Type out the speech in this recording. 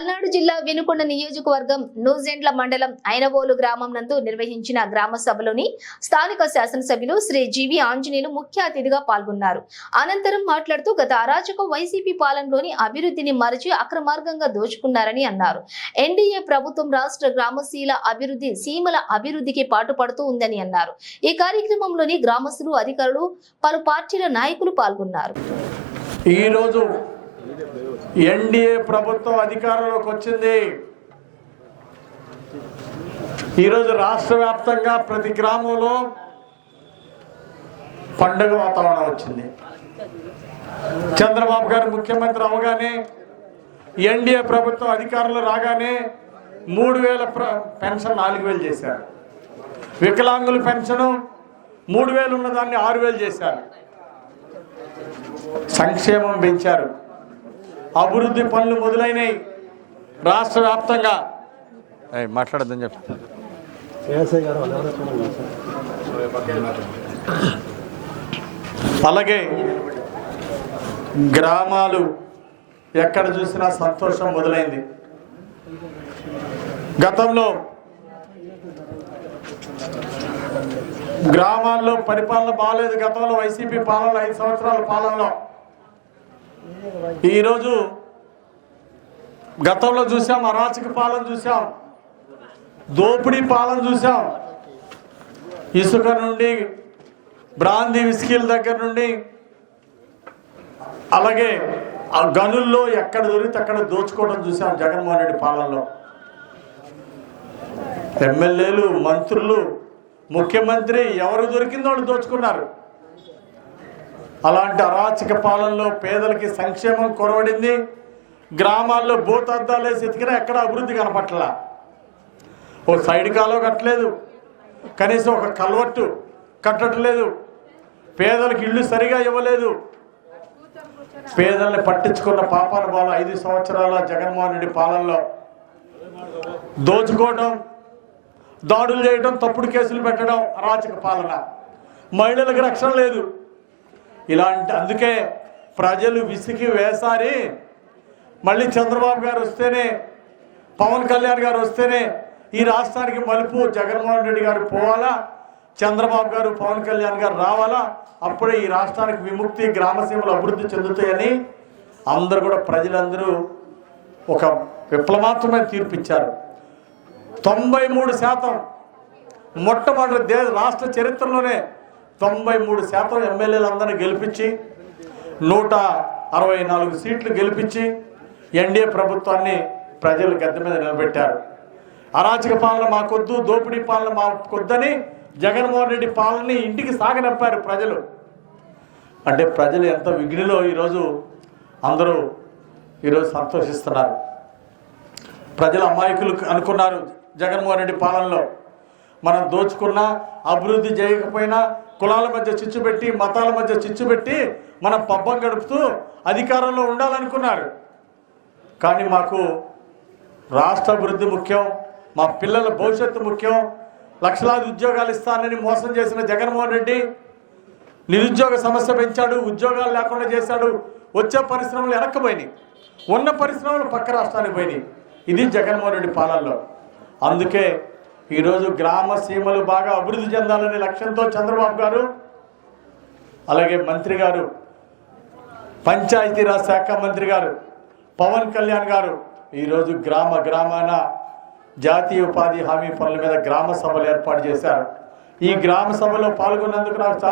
పల్నాడు జిల్లా వినుకొండ నియోజకవర్గం నూజెండ్ల మండలం ఐనవోలు గ్రామం నందు నిర్వహించిన గ్రామ సభలోని స్థానిక శాసనసభ్యులు శ్రీ జీవి ఆంజనేయులు ముఖ్య అతిథిగా పాల్గొన్నారు. అనంతరం మాట్లాడుతూ గత అరాచక వైసీపీ పాలనలోని అభివృద్ధిని మరచి అక్రమార్గంగా దోచుకున్నారని అన్నారు. ఎన్డీఏ ప్రభుత్వం రాష్ట్ర గ్రామశీల అభివృద్ధి సీమల అభివృద్ధికి పాటుపడుతూ ఉందని అన్నారు. ఈ కార్యక్రమంలోని గ్రామస్తులు అధికారులు పలు పార్టీల నాయకులు పాల్గొన్నారు. ఈరోజు ఎన్డీఏ ప్రభుత్వం అధికారంలోకి వచ్చింది. ఈరోజు రాష్ట్ర వ్యాప్తంగా ప్రతి గ్రామంలో పండుగ వాతావరణం వచ్చింది. చంద్రబాబు గారు ముఖ్యమంత్రి అవగానే ఎన్డీఏ ప్రభుత్వం అధికారంలో రాగానే మూడు వేల ప్ర- పెన్షన్ నాలుగు వేలు చేశారు. వికలాంగుల పెన్షను మూడు వేలు ఉన్నదాన్ని ఆరు వేలు చేశారు. సంక్షేమం పెంచారు. అభివృద్ధి పనులు మొదలైనవి రాష్ట్ర వ్యాప్తంగా. మాట్లాడొద్దని చెప్పి. అలాగే గ్రామాలు ఎక్కడ చూసినా సంతోషం మొదలైంది. గతంలో గ్రామాల్లో పరిపాలన బాగాలేదు గతంలో వైసీపీ పాలన ఐదు సంవత్సరాల పాలనలో ఈరోజు గతంలో చూసాం అరాచక పాలన చూసాం దోపిడీ పాలన చూసాం. ఇసుక నుండి బ్రాందీ విస్కీల దగ్గర నుండి అలాగే ఆ గనుల్లో ఎక్కడ దొరికితే అక్కడ దోచుకోవడం చూసాం జగన్మోహన్ రెడ్డి పాలనలో. ఎమ్మెల్యేలు మంత్రులు ముఖ్యమంత్రి ఎవరు దొరికిందో వాళ్ళు దోచుకున్నారు. అలాంటి అరాచక పాలనలో పేదలకి సంక్షేమం కొరవడింది. గ్రామాల్లో భూతద్దాలు వేసి ఎతికినా ఎక్కడ అభివృద్ధి కనపట్ల ఓ సైడ్ కాలువ కట్టలేదు. కనీసం ఒక కల్వర్టు కట్టట్లేదు. పేదలకు ఇల్లు సరిగా ఇవ్వలేదు. పేదల్ని పట్టించుకున్న పాపాల బాల ఐదు సంవత్సరాల జగన్మోహన్ రెడ్డి పాలనలో దోచుకోవడం దాడులు చేయడం తప్పుడు కేసులు పెట్టడం అరాచక పాలన. మహిళలకు రక్షణ లేదు. ఇలాంటి అందుకే ప్రజలు విసిగి వేసారి. మళ్ళీ చంద్రబాబు గారు వస్తేనే పవన్ కళ్యాణ్ గారు వస్తేనే ఈ రాష్ట్రానికి మలుపు జగన్మోహన్ రెడ్డి గారు పోవాలా? చంద్రబాబు గారు పవన్ కళ్యాణ్ గారు రావాలా? అప్పుడే ఈ రాష్ట్రానికి విముక్తి గ్రామసీమలు అభివృద్ధి చెందుతాయని అందరూ కూడా ప్రజలందరూ ఒక విప్లవాత్మకమైన తీర్పు ఇచ్చారు. తొంభై మూడు శాతం మొట్టమొదటి దే రాష్ట్ర చరిత్రలోనే తొంభై మూడు శాతం ఎమ్మెల్యేలందరినీ గెలిపించి నూట అరవై నాలుగు సీట్లు గెలిపించి ఎన్డీఏ ప్రభుత్వాన్ని ప్రజలు గద్దె మీద నిలబెట్టారు. అరాచక పాలన మాకొద్దు దోపిడీ పాలన మాకొద్దని జగన్మోహన్ రెడ్డి పాలనని ఇంటికి సాగనంపారు ప్రజలు. అంటే ప్రజలు ఎంత విఘ్నిలో ఈరోజు అందరూ ఈరోజు సంతోషిస్తున్నారు. ప్రజలు అమాయకులు అనుకున్నారు జగన్మోహన్ రెడ్డి పాలనలో. మనం దోచుకున్నా అభివృద్ధి చేయకపోయినా కులాల మధ్య చిచ్చు పెట్టి మతాల మధ్య చిచ్చు పెట్టి మనం పబ్బం గడుపుతూ అధికారంలో ఉండాలనుకున్నారు. కానీ మాకు రాష్ట్ర అభివృద్ధి ముఖ్యం మా పిల్లల భవిష్యత్తు ముఖ్యం. లక్షలాది ఉద్యోగాలు ఇస్తానని మోసం చేసిన జగన్మోహన్ రెడ్డి నిరుద్యోగ సమస్య పెంచాడు ఉద్యోగాలు లేకుండా చేశాడు. వచ్చే పరిశ్రమలు వెనక్కిపోయినాయి ఉన్న పరిశ్రమలు పక్క రాష్ట్రానికి పోయినాయి. ఇది జగన్మోహన్ రెడ్డి పాలనలో. అందుకే ఈరోజు గ్రామ సీమలు బాగా అభివృద్ధి చెందాలనే లక్ష్యంతో చంద్రబాబు గారు అలాగే మంత్రి గారు పంచాయతీరాజ్ శాఖ మంత్రి గారు పవన్ కళ్యాణ్ గారు ఈరోజు గ్రామ గ్రామాన జాతీయ ఉపాధి హామీ పనుల మీద గ్రామ సభలు ఏర్పాటు చేశారు. ఈ గ్రామ సభలో పాల్గొన్నందుకు నాకు